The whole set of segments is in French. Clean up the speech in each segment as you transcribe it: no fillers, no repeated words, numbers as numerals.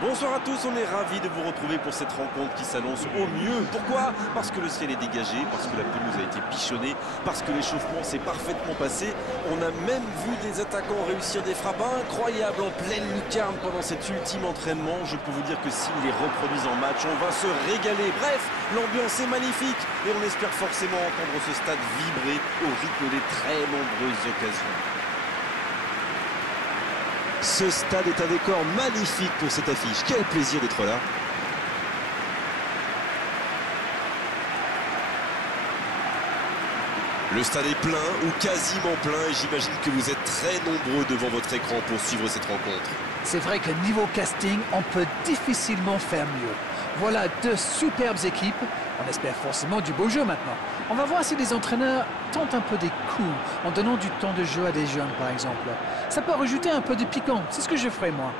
Bonsoir à tous, on est ravis de vous retrouver pour cette rencontre qui s'annonce au mieux. Pourquoi? Parce que le ciel est dégagé, parce que la pelouse a été bichonnée, parce que l'échauffement s'est parfaitement passé. On a même vu des attaquants réussir des frappes incroyables en pleine lucarne pendant cet ultime entraînement. Je peux vous dire que s'ils les reproduisent en match, on va se régaler. Bref, l'ambiance est magnifique et on espère forcément entendre ce stade vibrer au rythme des très nombreuses occasions. Ce stade est un décor magnifique pour cette affiche. Quel plaisir d'être là. Le stade est plein ou quasiment plein et j'imagine que vous êtes très nombreux devant votre écran pour suivre cette rencontre. C'est vrai que niveau casting, on peut difficilement faire mieux. Voilà deux superbes équipes. On espère forcément du beau jeu maintenant. On va voir si les entraîneurs tentent un peu des coups en donnant du temps de jeu à des jeunes, par exemple. Ça peut rajouter un peu de piquant. C'est ce que je ferai, moi.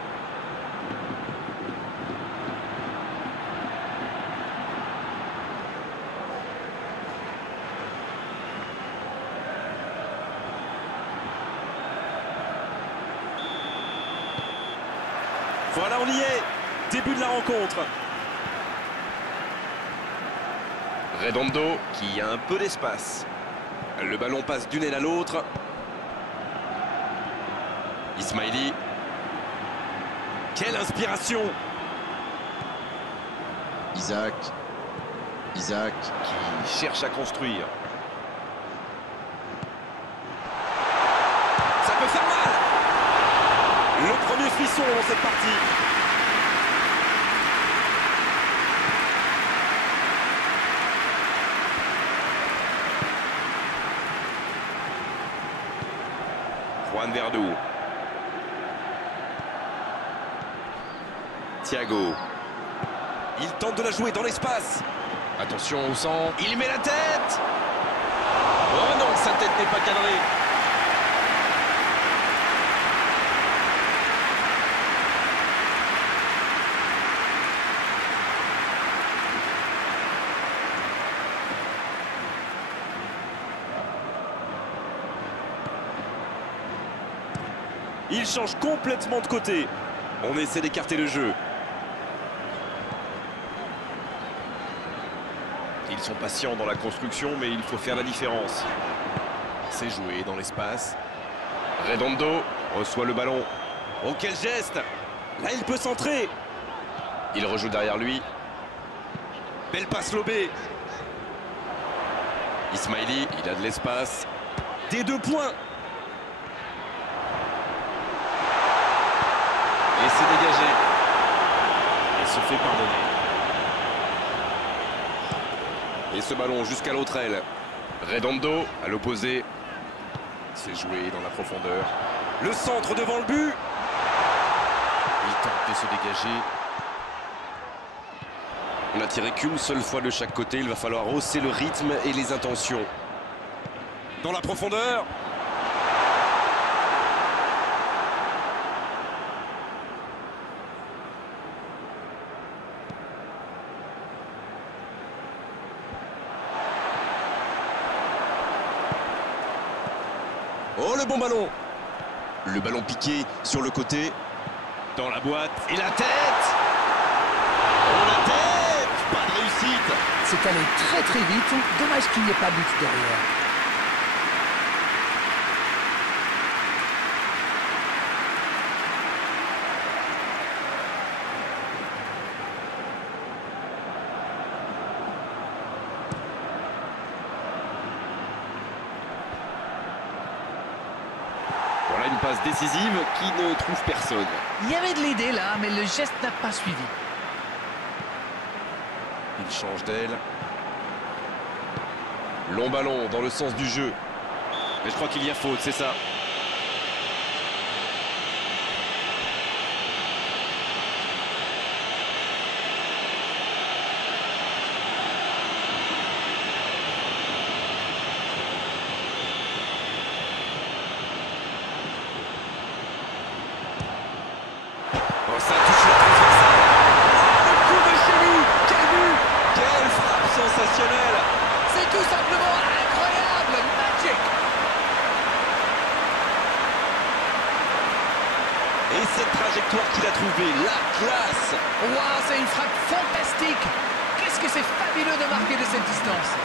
Voilà, on y est. Début de la rencontre. Redondo qui a un peu d'espace. Le ballon passe d'une aile à l'autre. Ismaili. Quelle inspiration! Isaac Qui cherche à construire. Ça peut faire mal! Le premier frisson dans cette partie. Juan Verdú. Thiago. Il tente de la jouer dans l'espace. Attention au centre. Il met la tête. Oh non, sa tête n'est pas cadrée. Il change complètement de côté. On essaie d'écarter le jeu. Ils sont patients dans la construction, mais il faut faire la différence. C'est joué dans l'espace. Redondo reçoit le ballon. Oh, quel geste! Là, il peut centrer. Il rejoue derrière lui. Belle passe lobée. Ismaili, il a de l'espace. Des 2 points. Et c'est dégagé. Il se fait pardonner. Et ce ballon jusqu'à l'autre aile. Redondo à l'opposé. C'est joué dans la profondeur. Le centre devant le but. Il tente de se dégager. On n'a tiré qu'une seule fois de chaque côté. Il va falloir hausser le rythme et les intentions. Dans la profondeur. Oh, le bon ballon. Le ballon piqué sur le côté. Dans la boîte. Et la tête. Oh, la tête. Pas de réussite. C'est allé très très vite. Dommage qu'il n'y ait pas but derrière. Voilà une passe décisive qui ne trouve personne. Il y avait de l'idée là, mais le geste n'a pas suivi. Il change d'aile. Long ballon dans le sens du jeu. Mais je crois qu'il y a faute, c'est ça. Oh, ça touche la transversale. Oh, le coup de génie. Quel but. Quelle frappe sensationnelle. C'est tout simplement incroyable, magique. Et cette trajectoire qu'il a trouvée, la classe. Waouh, c'est une frappe fantastique. Qu'est-ce que c'est fabuleux de marquer de cette distance.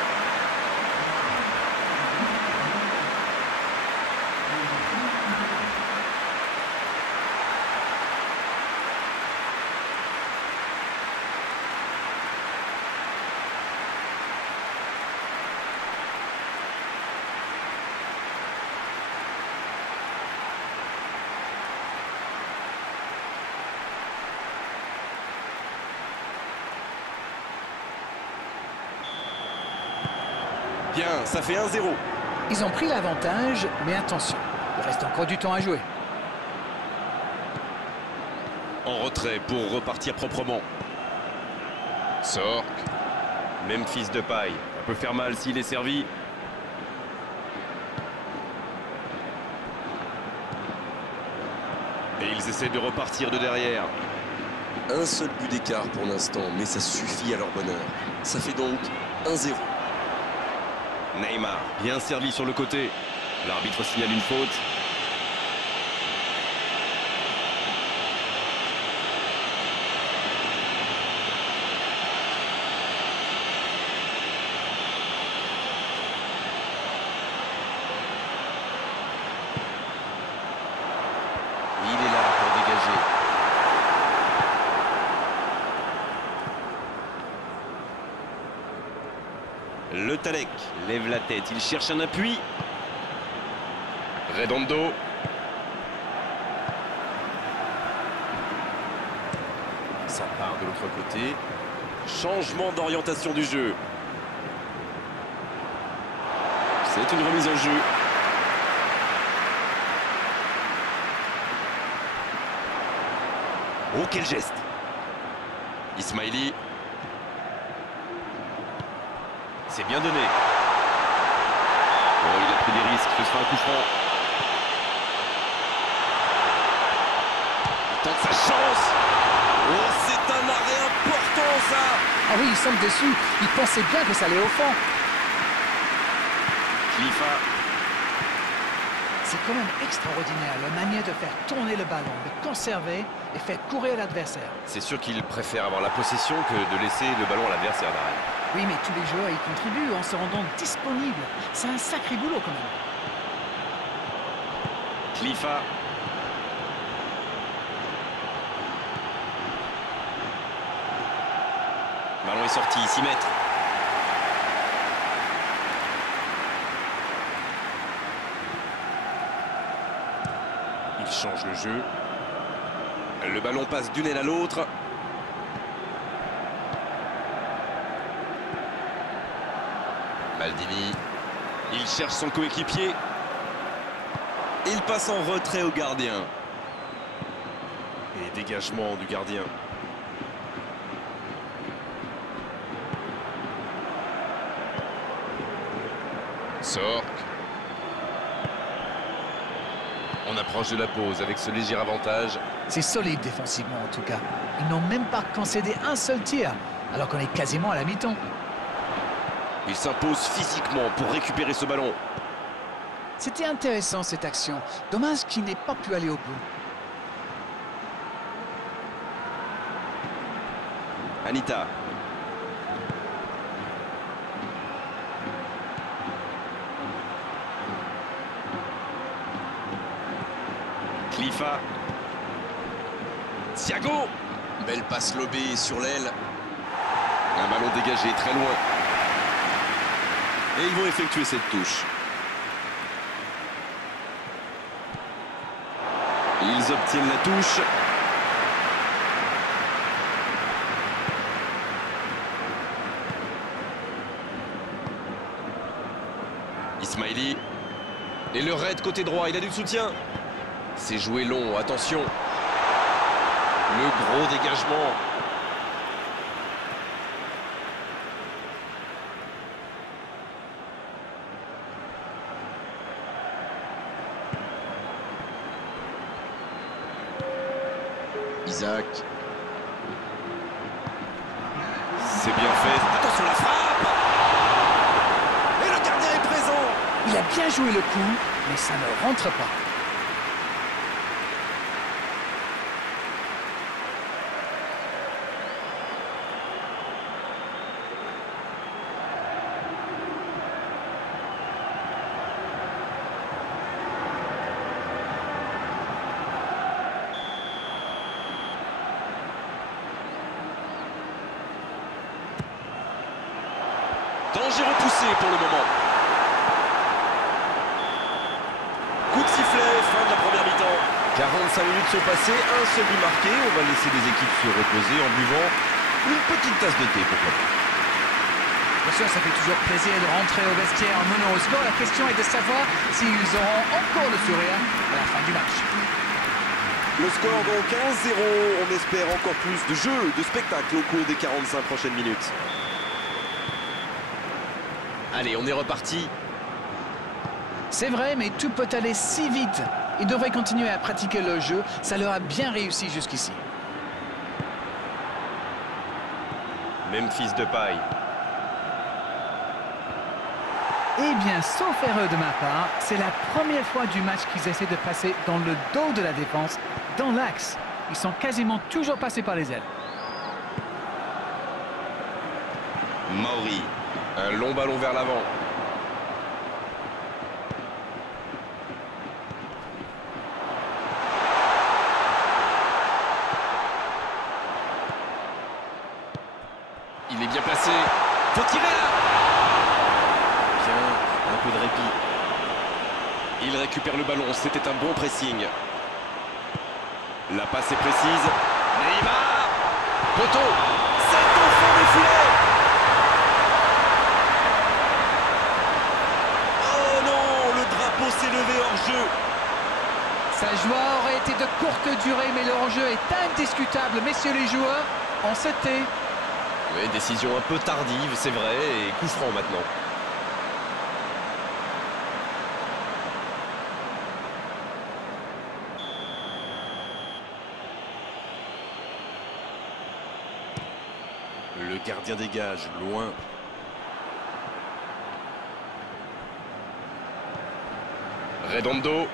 Bien, ça fait 1-0. Ils ont pris l'avantage, mais attention, il reste encore du temps à jouer. En retrait pour repartir proprement. Sork. Memphis Depay. Ça peut faire mal s'il est servi. Et ils essaient de repartir de derrière. Un seul but d'écart pour l'instant, mais ça suffit à leur bonheur. Ça fait donc 1-0. Neymar, bien servi sur le côté. L'arbitre signale une faute. Il est là pour dégager. Le Talek lève la tête, il cherche un appui. Redondo. Ça part de l'autre côté. Changement d'orientation du jeu. C'est une remise en jeu. Oh, quel geste! Ismaili. C'est bien donné. Oh, il a pris des risques, ce sera un coup franc. Il tente sa chance. Oh, c'est un arrêt important, ça. Ah oui, il semble déçu. Il pensait bien que ça allait au fond. Khalifa. C'est quand même extraordinaire la manière de faire tourner le ballon, de conserver et faire courir l'adversaire. C'est sûr qu'il préfère avoir la possession que de laisser le ballon à l'adversaire d'arrêt. Oui, mais tous les joueurs y contribuent en se rendant disponibles. C'est un sacré boulot quand même. Khalifa. Ballon est sorti, 6 mètres. Il change le jeu. Le ballon passe d'une aile à l'autre. Maldini. Il cherche son coéquipier. Il passe en retrait au gardien. Et dégagement du gardien. Sork. On approche de la pause avec ce léger avantage. C'est solide défensivement en tout cas. Ils n'ont même pas concédé un seul tir, alors qu'on est quasiment à la mi-temps. Il s'impose physiquement pour récupérer ce ballon. C'était intéressant cette action. Dommage qu'il n'ait pas pu aller au bout. Anita. Khalifa. Thiago. Belle passe lobée sur l'aile. Un ballon dégagé très loin. Et ils vont effectuer cette touche. Ils obtiennent la touche. Ismaili. Et le raid côté droit, il a du soutien. C'est joué long, attention. Le gros dégagement. Isaac. C'est bien fait. Attention la frappe. Et le gardien est présent. Il a bien joué le coup, mais ça ne rentre pas. Danger repoussé pour le moment. Coup de sifflet, fin de la première mi-temps. 45 minutes sont passées, un seul but marqué. On va laisser les équipes se reposer en buvant une petite tasse de thé, pourquoi pas. Bien sûr, ça fait toujours plaisir de rentrer au vestiaire en menant au score. La question est de savoir s'ils auront encore le sourire à la fin du match. Le score donc 1-0. On espère encore plus de jeu, de spectacle au cours des 45 prochaines minutes. Allez, on est reparti. C'est vrai, mais tout peut aller si vite. Ils devraient continuer à pratiquer le jeu. Ça leur a bien réussi jusqu'ici. Memphis Depay. Eh bien, sauf erreur de ma part, c'est la première fois du match qu'ils essaient de passer dans le dos de la défense, dans l'axe. Ils sont quasiment toujours passés par les ailes. Mauri. Un long ballon vers l'avant. Il est bien placé. Faut tirer là. Bien, un peu de répit. Il récupère le ballon, c'était un bon pressing. La passe est précise. Neymar. Poteau. C'est au fond des filets. Oh non, le drapeau s'est levé hors jeu. Sa joie aurait été de courte durée, mais le hors-jeu est indiscutable. Messieurs les joueurs, on se tait. Oui, décision un peu tardive, c'est vrai, et coup franc maintenant. Le gardien dégage, loin. Redondo.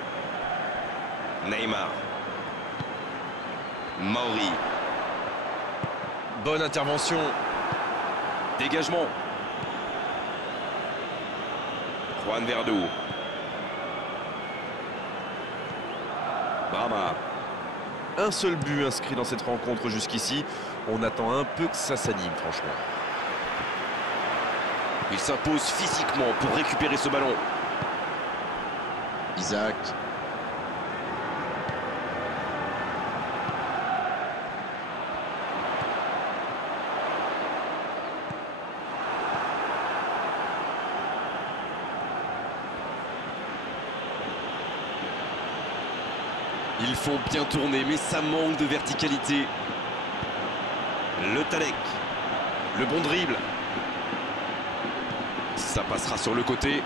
Neymar. Mauri. Bonne intervention. Dégagement. Juan Verdú. Brahma. Un seul but inscrit dans cette rencontre jusqu'ici. On attend un peu que ça s'anime, franchement. Il s'impose physiquement pour récupérer ce ballon. Isaac. Ils font bien tourner, mais ça manque de verticalité. Le Talek. Le bon dribble. Ça passera sur le côté.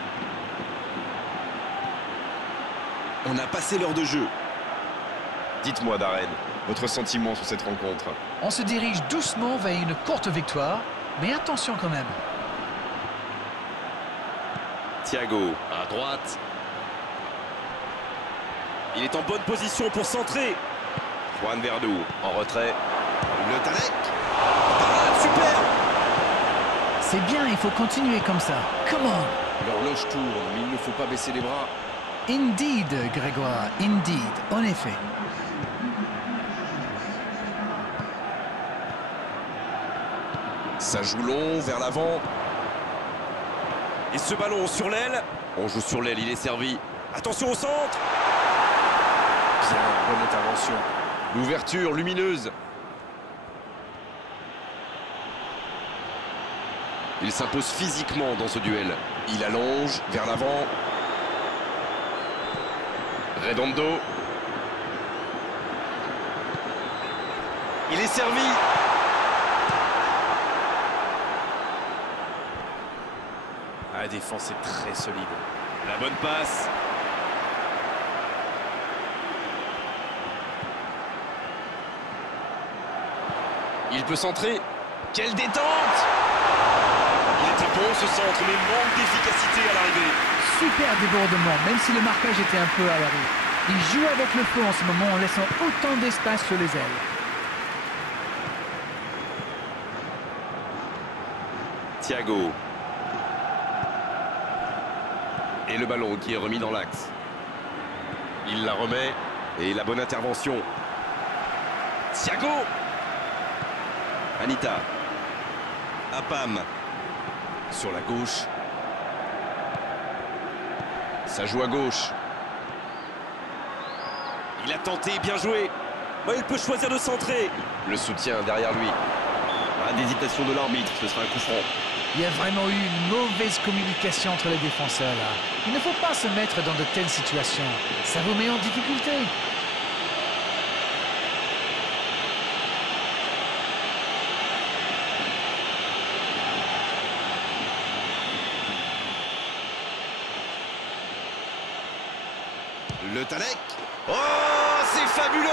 On a passé l'heure de jeu. Dites-moi, Darren, votre sentiment sur cette rencontre. On se dirige doucement vers une courte victoire, mais attention quand même. Thiago, à droite. Il est en bonne position pour centrer. Juan Verdú, en retrait. Le Talek. Parade, super. C'est bien, il faut continuer comme ça. Come on. L'horloge tourne, mais il ne faut pas baisser les bras. Indeed, Grégoire, indeed, en effet. Ça joue long, vers l'avant. Et ce ballon sur l'aile. On joue sur l'aile, il est servi. Attention au centre. Bien, bonne intervention. L'ouverture lumineuse. Il s'impose physiquement dans ce duel. Il allonge vers l'avant. Redondo. Il est servi. La défense est très solide. La bonne passe. Il peut centrer. Quelle détente! Il était bon ce centre, mais manque d'efficacité à l'arrivée. Super débordement, même si le marquage était un peu à l'arrêt. Il joue avec le feu en ce moment en laissant autant d'espace sur les ailes. Thiago. Et le ballon qui est remis dans l'axe. Il la remet. Et la bonne intervention. Thiago. Anita. Apam. Sur la gauche. Ça joue à gauche. Il a tenté, bien joué. Il peut choisir de centrer. Le soutien derrière lui. D'hésitation de l'arbitre, ce sera un coup franc. Il y a vraiment eu une mauvaise communication entre les défenseurs là. Il ne faut pas se mettre dans de telles situations. Ça vous met en difficulté. Le Talek. Oh, c'est fabuleux.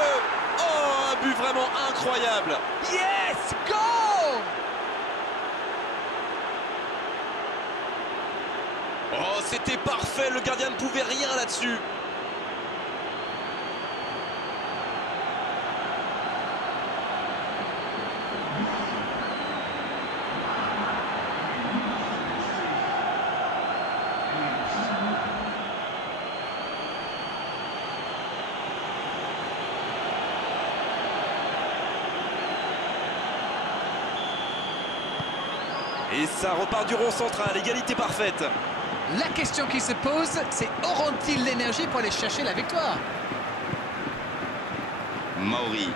Oh, un but vraiment incroyable. Yes, goal! Oh, c'était parfait. Le gardien ne pouvait rien là-dessus. Et ça repart du rond central, égalité parfaite. La question qui se pose, c'est auront-ils l'énergie pour aller chercher la victoire? Mauri.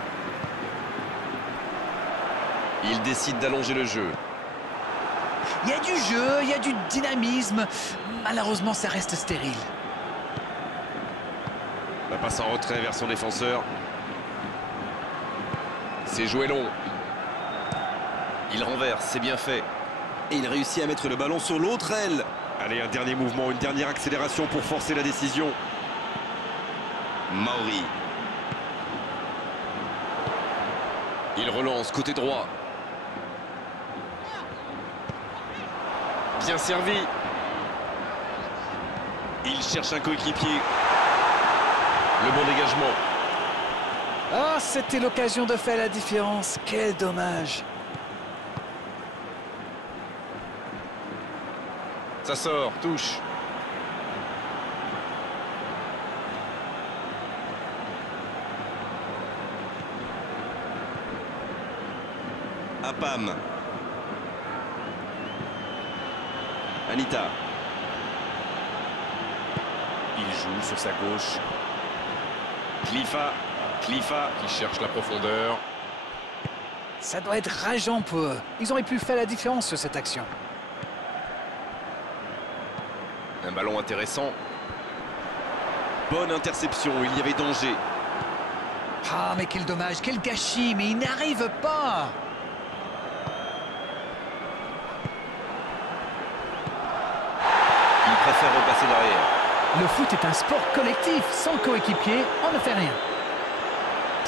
Il décide d'allonger le jeu. Il y a du jeu, il y a du dynamisme. Malheureusement, ça reste stérile. La passe en retrait vers son défenseur. C'est joué long. Il renverse, c'est bien fait. Et il réussit à mettre le ballon sur l'autre aile. Allez, un dernier mouvement, une dernière accélération pour forcer la décision. Mauri. Il relance côté droit. Bien servi. Il cherche un coéquipier. Le bon dégagement. Ah, c'était l'occasion de faire la différence. Quel dommage. Ça sort, touche. Apam. Anita. Il joue sur sa gauche. Clifa qui cherche la profondeur. Ça doit être rageant pour eux. Ils auraient pu faire la différence sur cette action. Un ballon intéressant. Bonne interception, il y avait danger. Ah, mais quel dommage, quel gâchis, mais il n'arrive pas. Il préfère repasser derrière. Le foot est un sport collectif. Sans coéquipier, on ne fait rien.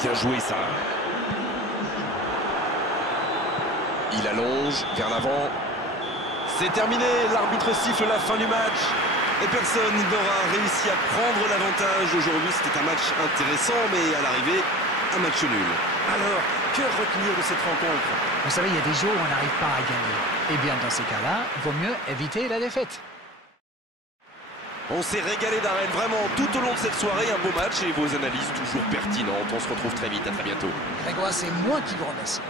Bien joué ça. Il allonge vers l'avant. C'est terminé, l'arbitre siffle la fin du match. Et personne n'aura réussi à prendre l'avantage. Aujourd'hui, c'était un match intéressant, mais à l'arrivée, un match nul. Alors, que retenir de cette rencontre? Vous savez, il y a des jours où on n'arrive pas à gagner. Eh bien, dans ces cas-là, il vaut mieux éviter la défaite. On s'est régalé d'arène vraiment tout au long de cette soirée. Un beau match et vos analyses toujours pertinentes. On se retrouve très vite, à très bientôt. Grégoire, c'est moi qui vous remercie.